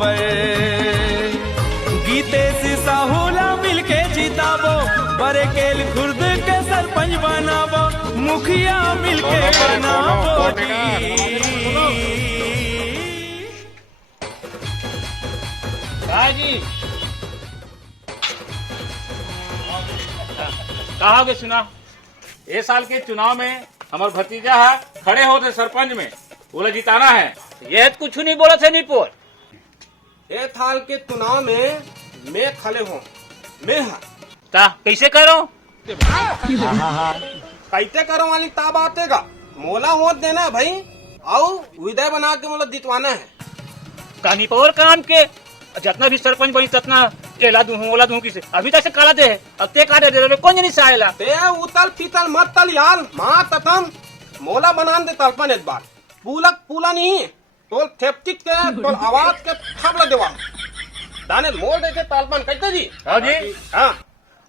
बराबर। गीतेश साहुला मिलके जिताबो, बरेकेल खुर्द के सरपंच बनाबो, मुखिया मिलके बनाबो जी। कहा सुना ये साल के चुनाव में हमारे भतीजा है खड़े होते सरपंच में, बोले जिताना है। ये कुछ नहीं बोला थे निपोर। ये साल के चुनाव में मैं खड़े हूँ, मैं कैसे करो कैसे करो वाली ता बातेगा मोला वोट देना है भाई, आओ विदय बना के मोला जितवाना है। कानीपोर काम के जितना भी सरपंच बनी ततना एला दूं ओला दूं किसे अभी तक से काला दे है, अब ते काटे दे कौन नहीं सायला ते उतल पीतल मत तल यार मां तथम मोला बना दे तलपन एक बार पूलक पूला नहीं तो थेप्टिक के तो आवाज के खबला देवा दाने मोड़ देते तलपन कहते जी। हाँ जी हाँ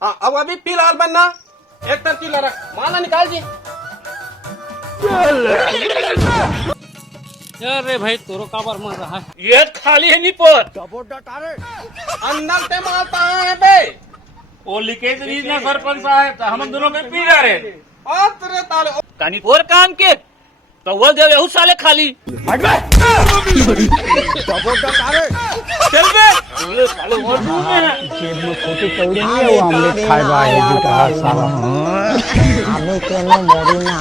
हाँ अब अभी फिलहाल बनना एक तर पीला रख माला निकाल जी। अरे भाई तोरो काबर मर रहा है, ये खाली है निपोर अंदर से मारता है बे वो लीकेज रीजना सरपंच साहब तो हम दोनों के पी रहे और तेरे ताले कानीपोर काम के तो वो दे यहू साले खाली चल बे साले और दूर में है छोटी चौड़ी नहीं है वो हमने खाए बाहर साला हमें केनो मोरी ना